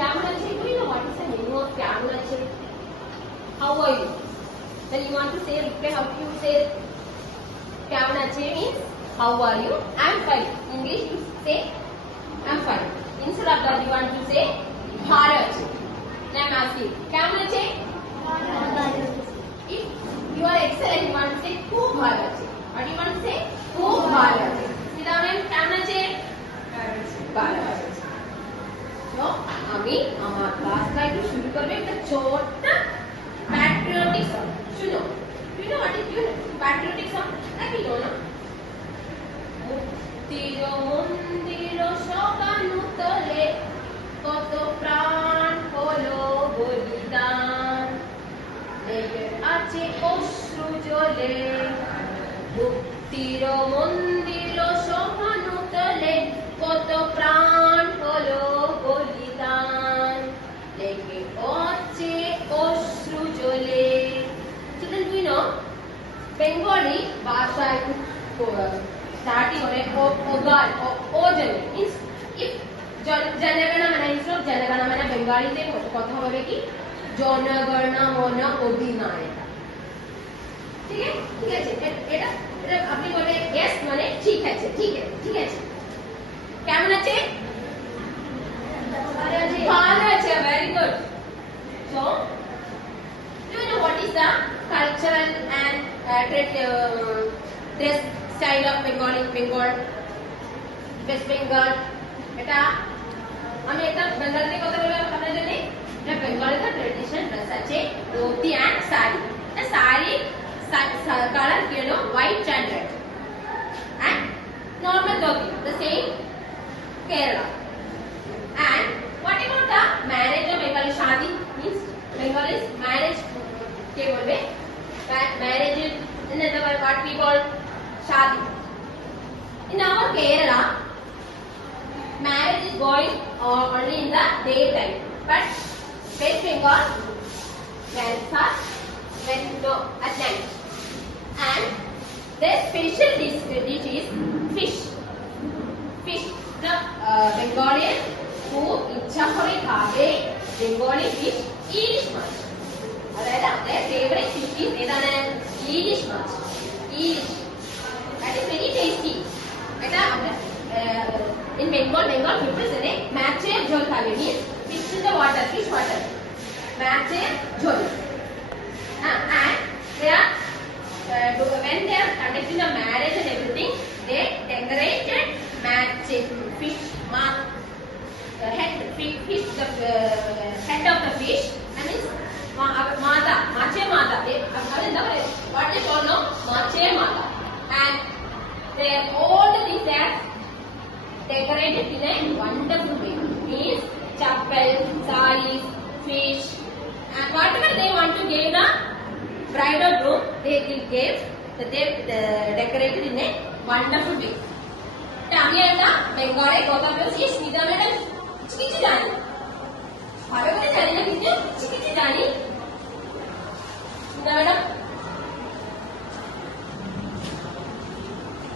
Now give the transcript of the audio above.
কেমন আছে? Do you know what is the meaning of কেমন আছে? How are you? When you want to say reply, how do you say কেমন আছে means how are you? I am fine. English you say I am fine. Instead of that you want to say ভালো আছে. Now I am asking কেমন আছে? If you are excellent you want to say খুব ভালো আছে. What do you want to say? খুব ভালো আছে. Without name কেমন আছে? ভালো আছে. So আমি আমার ক্লাসটা একটু শুরু করব একটা ছোট patriotic song. শুনো. Do you know what is patriotic song? নাকি না? মুক্তির মন্দির সকানু তলে কত প্রাণ হলো বলিদান লেগে আছে অশ্রু জলে মুক্তির মন্দির সকানু তলে কত প্রাণ হলো বলিদান লেগে আছে অশ্রু জলে. Children, do you know Bengali ভাষায় starting on ogal o jane means if janagana mana instead of janagana mana Bengali te কথা হবে কি জনগণনা মন অধিনায়ক. ঠিক আছে ঠিক আছে এটা এটা আপনি বলে yes মানে ঠিক আছে ঠিক আছে ঠিক আছে. কেমন আছে? ভালো আছে. Very good. So do you know what is the cultural and dress style of Bengal? West Bengal. এটা আমি একটা বেঙ্গলিতে কথা বলবো আপনাদের জন্য. এটা বেঙ্গলিতে ট্রেডিশনাল ড্রেস আছে dhoti and sari. The sari color you know white and red and normal dhoti the same Kerala. And what about the marriage of Bengali? Shadi means Bengalis marriage ke bolbe marriage is in other word what we call shadi. In our Kerala marriage is going only in the daytime, but West Bengal marriages are at night. And their special dish is fish. The Bengalian who ইচ্ছা করে খাবে Bengali fish ilish much. Their favorite fish is এখানে ইলিশ মাছ. ইলিশ that is very tasty. এটা in Bengal people say মাছের ঝোল খাবে means fish in the water, fish water. মাছের ঝোল. And they are when they are conducting the marriage and everything, they decorated fish mark the head fish the head of the fish. I mean mata mache mata what they call no mache mata. And they all the things they are decorated in a wonderful way. Means chapel, saris, fish, and whatever they want to give the bride or groom, they will give they decorated in a wonderful way. আমি একটা বেঙ্গলে কথা বলছি Smita madam কিছু জানি ভালো করে জানি না কিন্তু কিছু জানি স্মিতা ম্যাডাম